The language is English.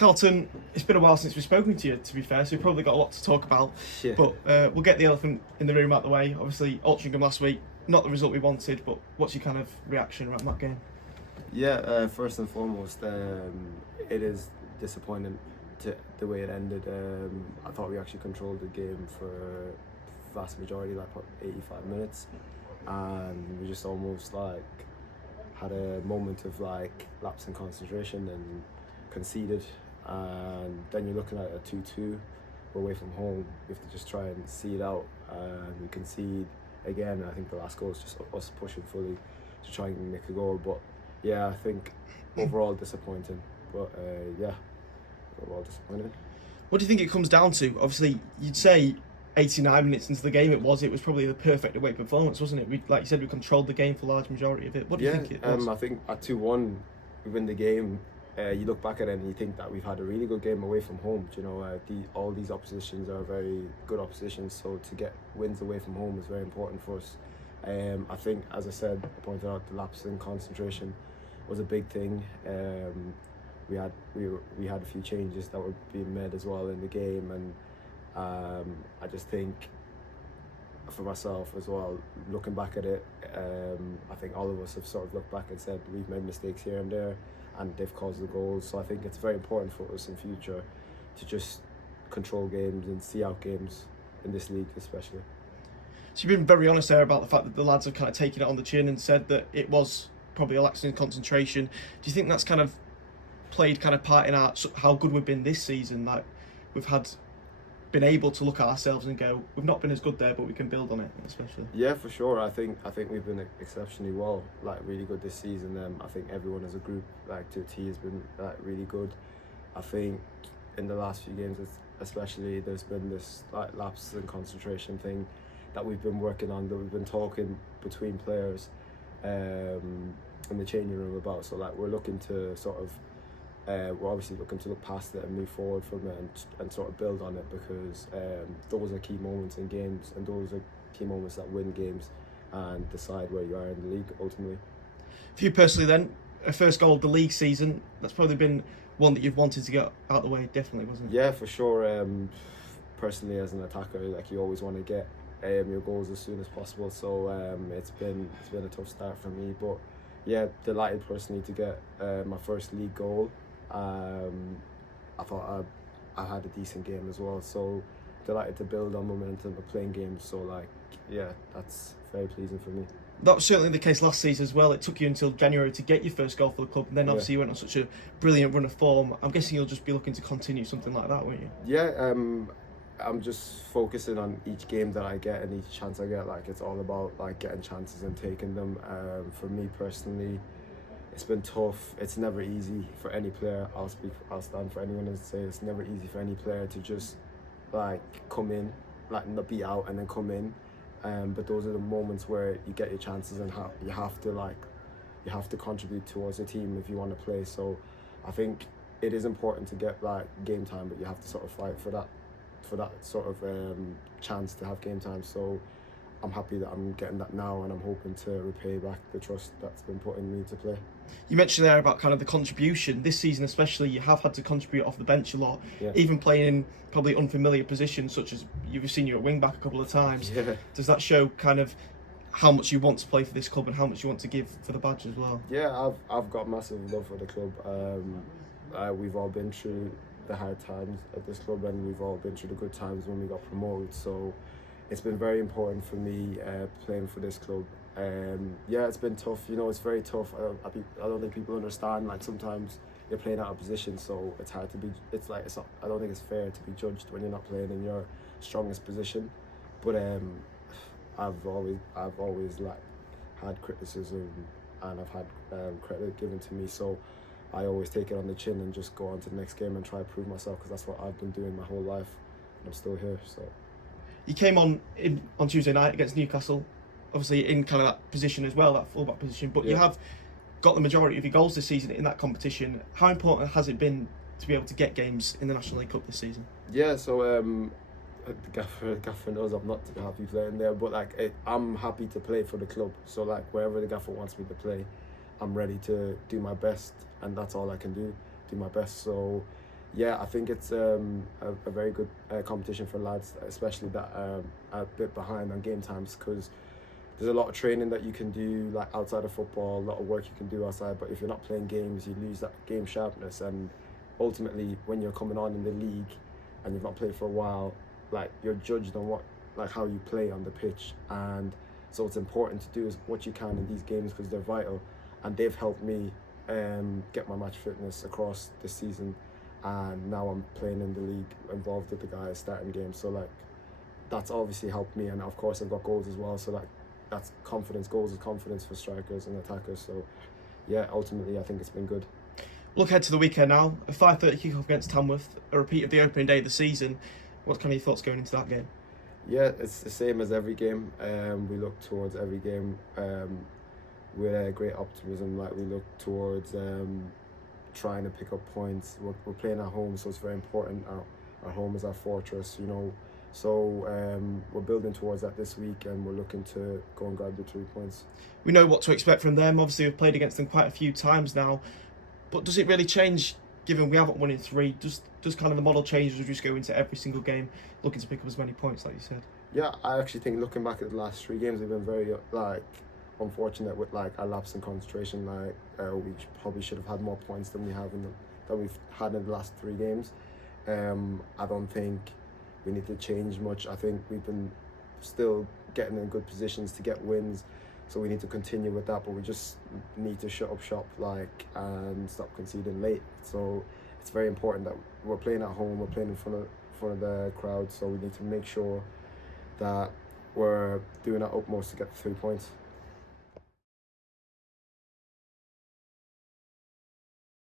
Carlton, it's been a while since we've spoken to you, to be fair, so we've probably got a lot to talk about. Yeah. But we'll get the elephant in the room out the way. Obviously, Altrincham last week, not the result we wanted, but what's your kind of reaction around that game? Yeah, first and foremost, it is disappointing to the way it ended. I thought we actually controlled the game for the vast majority, like 85 minutes, and we just almost like had a moment of like lapse in concentration and conceded. And then you're looking at a 2-2, we're away from home, we have to just try and see it out, and we concede again. I think the last goal is just us pushing fully to try and make a goal, but yeah, I think overall disappointing, but yeah, overall disappointing. What do you think it comes down to? Obviously, you'd say 89 minutes into the game it was probably the perfect away performance, wasn't it? Like you said, we controlled the game for a large majority of it. What do you think it was? I think at 2-1 we win the game. You look back at it and you think that we've had a really good game away from home. You know, all these oppositions are very good oppositions, so to get wins away from home is very important for us. I think, as I said, I pointed out the lapse in concentration was a big thing. We had a few changes that were being made as well in the game, and I just think for myself as well, looking back at it, I think all of us have sort of looked back and said we've made mistakes here and there, and they've caused the goals. So I think it's very important for us in future to just control games and see out games in this league especially. So you've been very honest there about the fact that the lads have kind of taken it on the chin and said that it was probably a lapse in concentration. Do you think that's kind of played kind of part in how good we've been this season? Like we've been able to look at ourselves and go, we've not been as good there, but we can build on it, especially. Yeah, for sure. I think we've been exceptionally well, like really good this season. I think everyone as a group, like to a T, has been like really good. I think in the last few games, especially, there's been this like lapse in concentration thing that we've been working on, that we've been talking between players in the changing room about. So like we're looking to sort of we're obviously looking to look past it and move forward from it and sort of build on it, because those are key moments in games, and those are key moments that win games and decide where you are in the league ultimately. For you personally then, a first goal of the league season, that's probably been one that you've wanted to get out of the way, definitely, wasn't it? Yeah, for sure. Personally, as an attacker, like you always want to get your goals as soon as possible, so it's been a tough start for me, but yeah, delighted personally to get my first league goal. I thought I had a decent game as well, so delighted to build on momentum of playing games. So like, yeah, that's very pleasing for me. That was certainly the case last season as well. It took you until January to get your first goal for the club, and then obviously you went on such a brilliant run of form. I'm guessing you'll just be looking to continue something like that, won't you? Yeah, I'm just focusing on each game that I get and each chance I get. Like it's all about like getting chances and taking them. For me personally, it's been tough. It's never easy for any player. I'll stand for anyone and say it's never easy for any player to just like come in, like not be out and then come in. But those are the moments where you get your chances and you have to contribute towards the team if you want to play. So I think it is important to get like game time, but you have to sort of fight for that sort of chance to have game time. So I'm happy that I'm getting that now, and I'm hoping to repay back the trust that's been put in me to play. You mentioned there about kind of the contribution. This season especially, you have had to contribute off the bench a lot, even playing in probably unfamiliar positions, such as you've seen you at wing back a couple of times. Yeah. Does that show kind of how much you want to play for this club and how much you want to give for the badge as well? Yeah, I've got massive love for the club. We've all been through the hard times at this club, and we've all been through the good times when we got promoted. So it's been very important for me playing for this club. Yeah, it's been tough. You know, it's very tough. I don't think people understand. Like sometimes you're playing out of position, so it's hard to be. I don't think it's fair to be judged when you're not playing in your strongest position. But I've always like had criticism, and I've had credit given to me. So I always take it on the chin and just go on to the next game and try to prove myself, because that's what I've been doing my whole life, and I'm still here. So you came on Tuesday night against Newcastle, obviously in kind of that position as well, that fullback position, but you have got the majority of your goals this season in that competition. How important has it been to be able to get games in the National League Cup this season? Yeah, so the gaffer knows I'm not happy playing there, but like I'm happy to play for the club. So like wherever the gaffer wants me to play, I'm ready to do my best, and that's all I can do my best. So Yeah, I think it's a very good competition for lads, especially that are a bit behind on game times, because there's a lot of training that you can do like outside of football, a lot of work you can do outside, but if you're not playing games, you lose that game sharpness, and ultimately when you're coming on in the league and you've not played for a while, like you're judged on how you play on the pitch, and so it's important to do what you can in these games because they're vital, and they've helped me get my match fitness across this season, and now I'm playing in the league involved with the guys starting games, so like that's obviously helped me, and of course I've got goals as well, so like that's confidence. Goals is confidence for strikers and attackers, so yeah, ultimately I think it's been good. Look ahead to the weekend now, a 5:30 kick-off against Tamworth, a repeat of the opening day of the season. What kind of your thoughts going into that game? Yeah, it's the same as every game. We look towards every game with a great optimism. Like we look towards trying to pick up points. We're playing at home, so it's very important. Our home is our fortress, you know. So we're building towards that this week, and we're looking to go and grab the 3 points. We know what to expect from them. Obviously, we've played against them quite a few times now. But does it really change, given we haven't won in 3? Does kind of the model change as we just go into every single game looking to pick up as many points, like you said? Yeah, I actually think looking back at the last 3 games, we've been very unfortunate with like our lapse in concentration. Like we probably should have had more points than we've had in the last 3 games. I don't think we need to change much. I think we've been still getting in good positions to get wins, so we need to continue with that, but we just need to shut up shop and stop conceding late. So it's very important that we're playing at home, we're playing in front of the crowd, so we need to make sure that we're doing our utmost to get the 3 points.